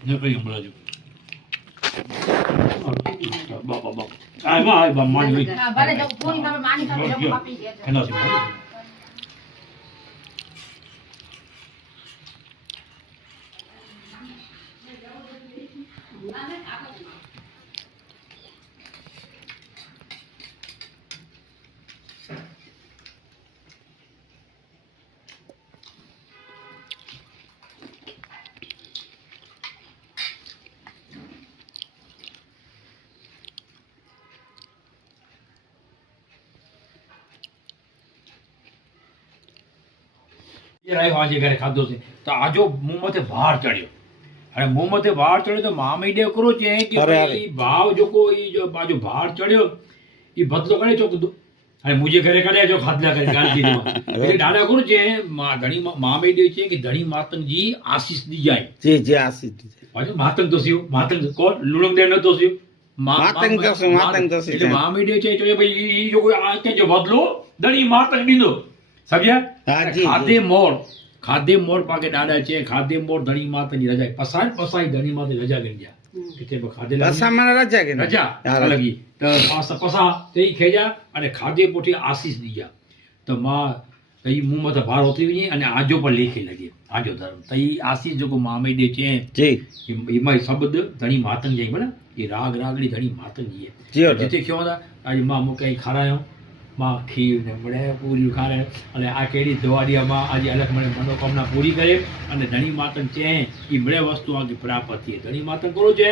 ને કઈ હમણાં જો બાબા બાબા આ માં આ માની ભલે જો ફોન તમે માની તમે જો કાપી દે એનાથી આજે ઘરે ખાધો છે તો આજો મોંમાંથી બહાર ચડ્યો અને મોંમાંથી બહાર ચડ્યો તો મામી ડે કરો છે કે ભાઈ ભાવ જો કોઈ જો બાજુ બહાર ચડ્યો એ બદલો કરે ચોક અને મુજે ઘરે કરે જો ખાધલા કરે ગાંધી એટલે દાદા કરું છે ધણી મામી ડે છે કે ધણી માતંગજી આશીષ દી જાય જી જી આશીષ દી જાય માતંગ તો સીવ માતંગ કોણ લુણંગ દે નતો સીવ માતંગ તો એટલે મામી ડે છે તો ભાઈ ઈ જો કોઈ આ કે જો બદલો ધણી માતંગ દીધો સમજ્યા ખાધે મોર પાકે દાડા છે ખાધે મોર ધણી માતાની રજા પસાઈ ધણી માતા રજા ગઈ ગયા એટલે ખાધે રજા અલગી તો પસા તે ખેજા અને ખાધે પોઠી આશીષ દીયા તો માં તઈ મુંહ માં ભાર હોતી નહીં અને આજો પર લેખી લગી આજો ધર્મ તઈ આશીષ જો મામે દે છે જી એમાં શબ્દ ધણી માતંગ જાય બરાબર એ રાગ રાગડી ધણી માતંગ જીએ જેતે ક્યો હતા આજે માં મુકે ખારાયો માં ખીર ને મળે પૂરી ખારે અને આ કેડી દવાડિયામાં આજે અલગ મને મનોકામના પૂરી કરે અને ધણી માતંગ છે એ મળે વસ્તુ આગે પ્રાપ્ત થઈ ધણી માતંગ કરો છે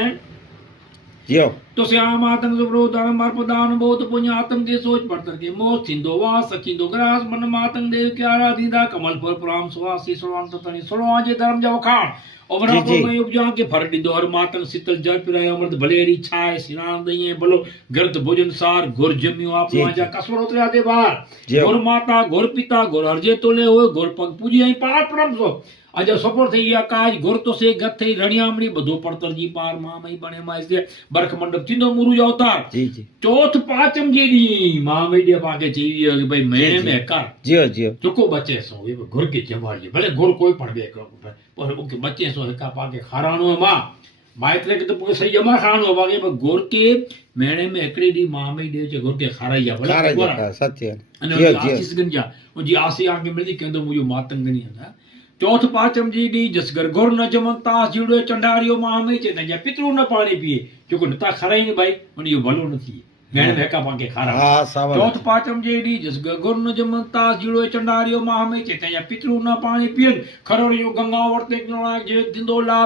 જીઓ તો શ્યામ આતંક સુબ્રો તાર માર પદાન બહુત પુણ્ય આતંક કે સોચ પડતર કે મો સિંધો વા સખિંદો ગ્રાસ મન માતંગ દેવ કે આરાધીદા કમલ પર પ્રામ સુવાસી સુરવંત તની સુરો આજે ધર્મ જવ ખાણ ઓબરા કો મે ઉપજા કે ફરડી દોર માતંગ શીતલ જળ પીરાય અમૃત ભલેરી છાય શ્રીરામ દઈએ ભલો ગર્ત ભોજન સાર ગોર જમ્યો આપ આજા કસરો ઉતર્યા દે બહાર ગોર માતા ગોર પિતા ગોર હરજે તોલે હોય ગોર પગ પૂજી અહીં પાર પ્રમસો આજે સફળ થઈ ગયા કાજ ગોર તો સે ગત થઈ રણિયામણી બધો પડતરજી પાર મામઈ બને માં છે બરખ મંડપ ચિંદો મુરુજ અવતાર જી જી ચોથ પાંચમ જેની મામઈ દે પાકે જીવી કે ભાઈ મેણે મે કર જીઓ જીઓ ચોકો બચે સો એ ઘર કે જમાડીએ ભલે ઘર કોઈ પણ બે પર ઓકે બચે સો એકા પાકે ખારાણો માં માયત્રે કે તો સહી જમા ખાણો વાગે ઘોર કે મેણે મે એકડી દી મામઈ દે છે ઘોર કે ખારાઈયા ભલે સત્ય અને આશીષ ગંજા જી આશી આકે મળી કે તો મુજો માતંગની હતા ચોથ પાંચમ जी डी जसगर गोर न जमता जीड़ो चंडारियो मामे चे तंजा पितृ न पानी पिए जो को नता खराई ने भाई મને યો ભલો નથી મેણે વેકા પાકે ખારા હા સાવર ચોથ પાંચમ जी डी जसगर गोर न जमता जीड़ो चंडारियो मामे चे तंजा पितृ न पानी पिए खरोरियो गंगा वर्ते जे दिंदो ला